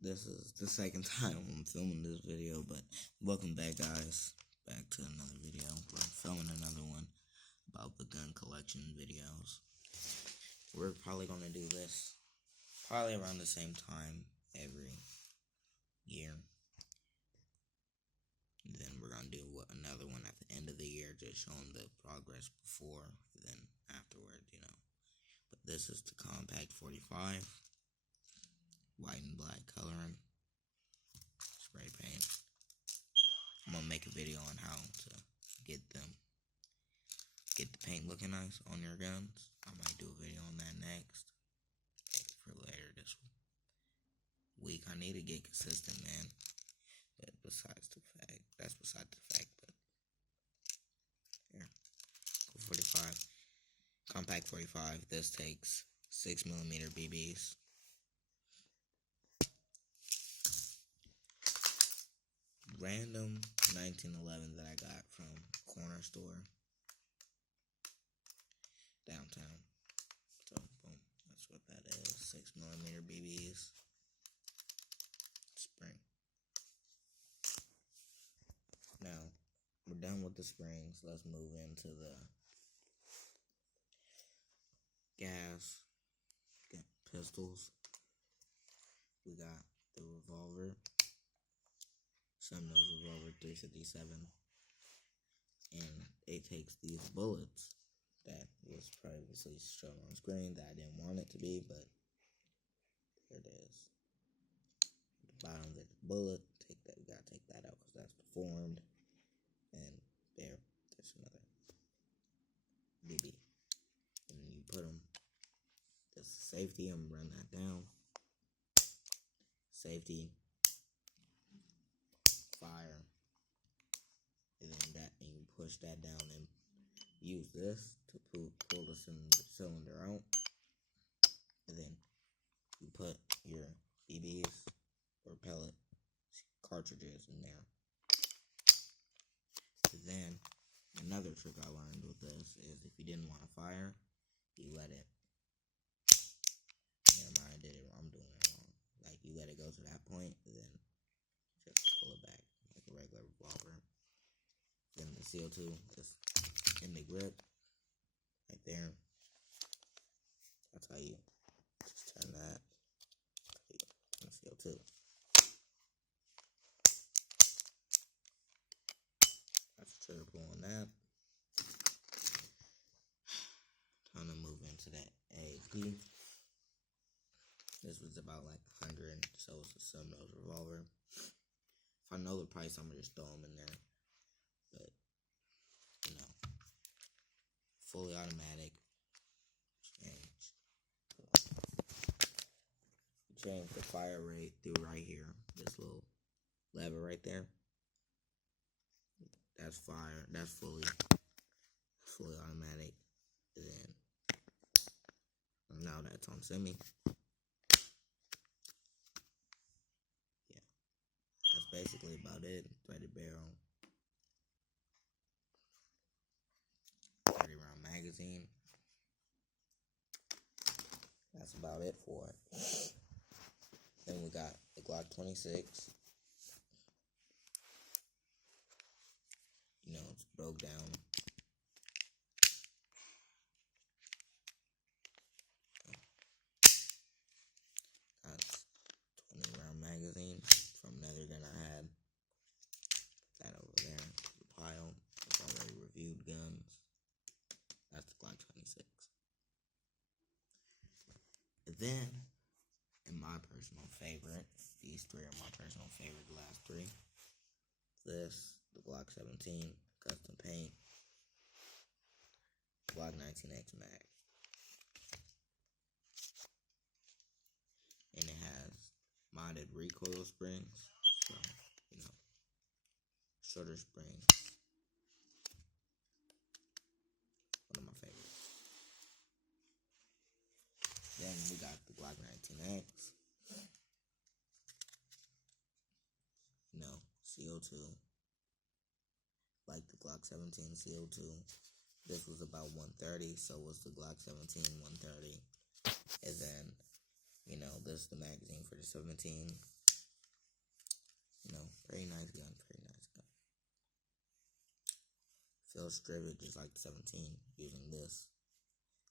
This is the second time I'm filming this video, but welcome back, guys. Back to another video. We're filming another one about the gun collection videos. We're probably going to do this probably around the same time every year. And then we're going to do another one at the end of the year, just showing the progress before, then afterwards, But this is the Compact 45. White and black coloring, spray paint. I'm gonna make a video on how to get the paint looking nice on your guns. I might do a video on that next for later this week. I need to get consistent, man. But that's besides the fact. But here, 45, Compact 45. This takes 6mm BBs. Random 1911 that I got from corner store downtown. So boom, that's what that is. 6mm BBs. Spring. Now we're done with the springs. Let's move into the gas pistols. We got the revolver. Nose revolver 357, and it takes these bullets that was previously shown on screen that I didn't want it to be, but there it is. At the bottom there's a bullet. We gotta take that out because that's deformed, and there's another BB, and then you put them. This is safety. I'm gonna run that down. Safety. Fire, and then you push that down and use this to pull the cylinder out, and then you put your BBs or pellet cartridges in there. And then another trick I learned with this is if you didn't want to fire, you let it. Never mind, I did it. I'm doing it wrong. Like you let it go to that point, and then just pull it back like a regular revolver. Then the CO2 is in the grip right there. That's how you just turn that. And CO2. That's the trigger pull on that. Time to move into that AP. This was about like 100, so it's a sub-nose revolver. If I know the price, I'm gonna just throw them in there. But, fully automatic. Change the fire rate through right here. This little lever right there. That's fire. That's fully automatic. And then, now that's on semi. That's basically about it. Threaded barrel. 30-round magazine. That's about it for it. Then we got the Glock 26. It's broke down. That's 20-round magazine from another gun I had. That over there, the pile of already reviewed guns. That's the Glock 26. And then, in my personal favorite, these three are my personal favorite, the last three. This, the Glock 17, custom paint, Glock 19X mag. And it has modded recoil springs, so, shorter springs. One of my favorites. Then we got the Glock 19X. CO2. Like the Glock 17 CO2. This was about 130, so was the Glock 17 130. And then, this is the magazine for the 17. Very nice gun, very nice gun. Feels stripped just like the 17, using this.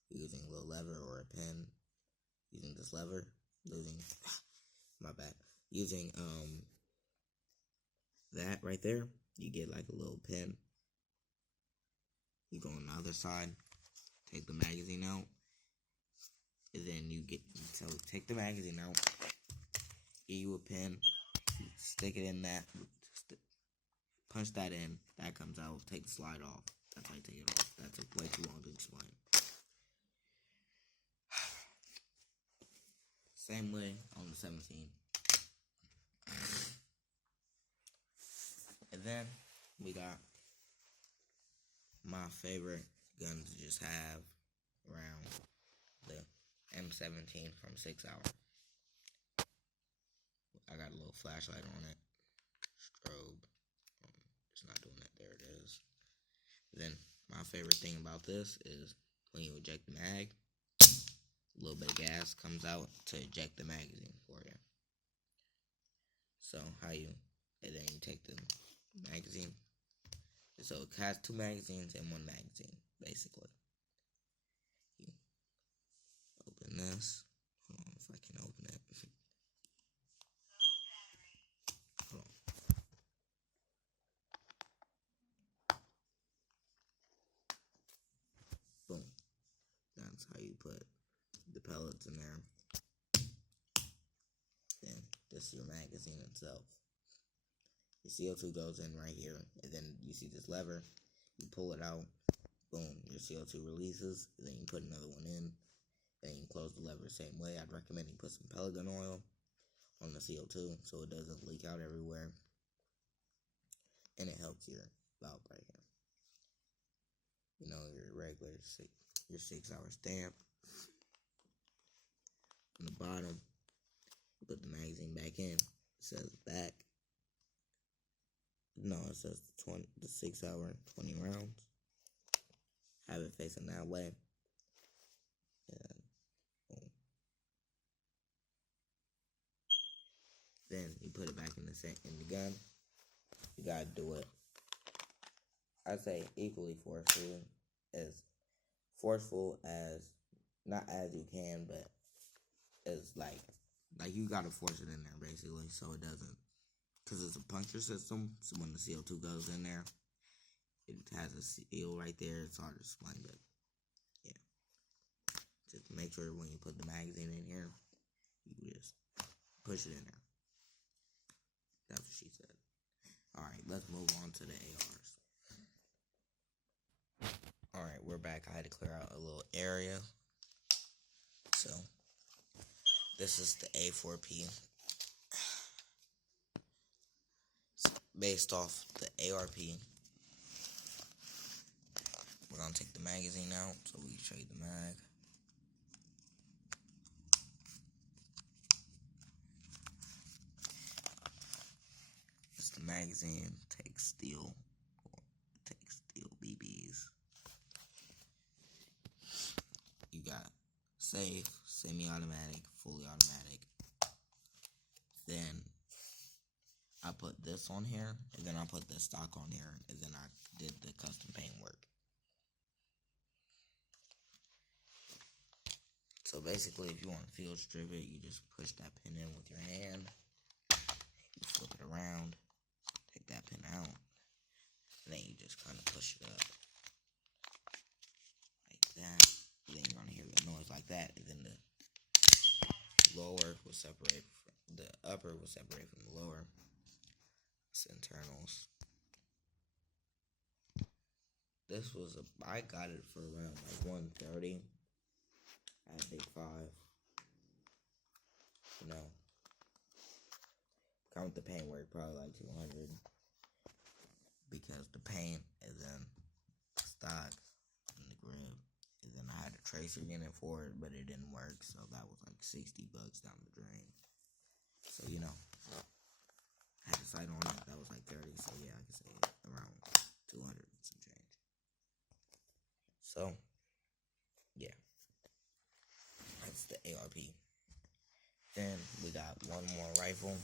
Using a little lever or a pen. Using this lever. My bad. Using, that right there, you get like a little pin. You go on the other side, take the magazine out, and then take the magazine out, get you a pin, stick it in that, punch that in, that comes out, take the slide off. That's how you take it off. That took way too long to explain. Same way on the 17. And then we got my favorite gun to just have around, the M17 from 6 Hour. I got a little flashlight on it. Strobe. It's not doing it. There it is. Then my favorite thing about this is when you eject the mag, a little bit of gas comes out to eject the magazine for you. So and then you take the magazine. So it has 2 magazines and 1 magazine, basically. You open this. Hold on if I can open it. Hold on. Boom. That's how you put the pellets in there. Then this is your magazine itself. Your CO2 goes in right here, and then you see this lever. You pull it out. Boom. Your CO2 releases. And then you put another one in. Then you close the lever the same way. I'd recommend you put some pellet gun oil on the CO2 so it doesn't leak out everywhere. And it helps your valve right here. Your regular your 6 Hour stamp. On the bottom, you put the magazine back in. It says back. No, it says the 6 Hour 20 rounds. Have it facing that way. And boom. Then you put it back in the gun. You gotta do it, I'd say, equally forceful as not as you can, but as like you gotta force it in there basically, so it doesn't, because it's a puncture system. So when the CO2 goes in there, it has a seal right there. It's hard to explain, but yeah, just make sure when you put the magazine in here, you just push it in there. That's what she said. Alright, let's move on to the ARs. Alright, we're back. I had to clear out a little area. So, this is the A4P. It's based off the ARP. We're going to take the magazine out so we can show you the mag. It's the magazine. Takes steel BBs. You got safe, semi-automatic, fully automatic. Then I put this on here, and then I put the stock on here, and then I did the custom paint work. So basically, if you want to field strip it, you just push that pin in with your hand. You flip it around, take that pin out, and then you just kind of push it up like that. And then you're gonna hear the noise like that, and then the lower will separate from the upper will separate from the lower. It's internals. This was I got it for around like $130 at Big 5. Count the paint work, probably like $200, because the paint and then stock and the grip, and then I had a tracer unit for it, but it didn't work, so that was like $60 down the drain. So I had a sight on it, that was like 30, so yeah, I could say around 200 and some change. So yeah, that's the ARP. Then we got one more rifle.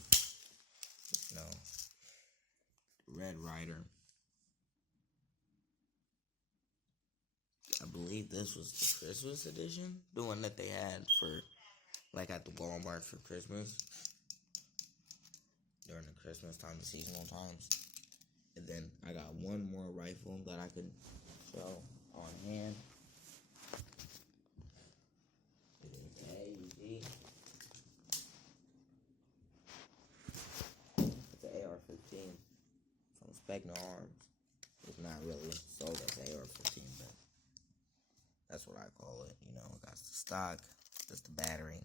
Red Ryder. I believe this was the Christmas edition, the one that they had for, like, at the Walmart for Christmas, during the Christmas time, the seasonal times. And then I got one more rifle that I could show on hand. It is the AUG. It's an AR-15 from Spectre Arms. It's not really sold as AR-15, but that's what I call it. You know, it got the stock, just the battery.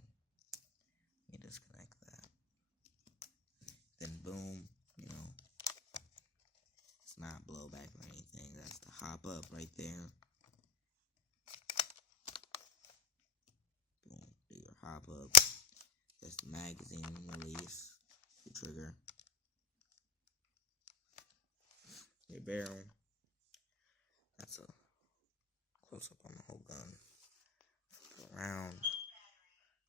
You disconnect that. Then boom, you know, it's not blowback or anything. That's the hop up right there. Boom, do your hop up. That's the magazine release, the trigger, your barrel. That's a close up on the whole gun. Flip it around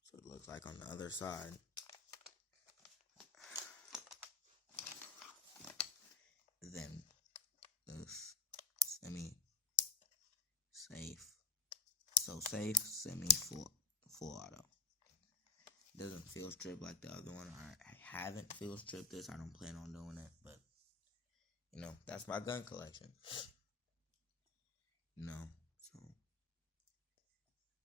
so it looks like on the other side. Then this semi-safe. So safe, semi-full auto. It doesn't field strip like the other one. I haven't field stripped this. I don't plan on doing it, but you know, that's my gun collection. You know, so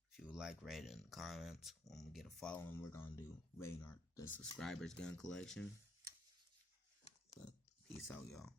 if you would like, rate it in the comments. When we get a following, we're gonna do rating the subscribers gun collection. But peace out, y'all.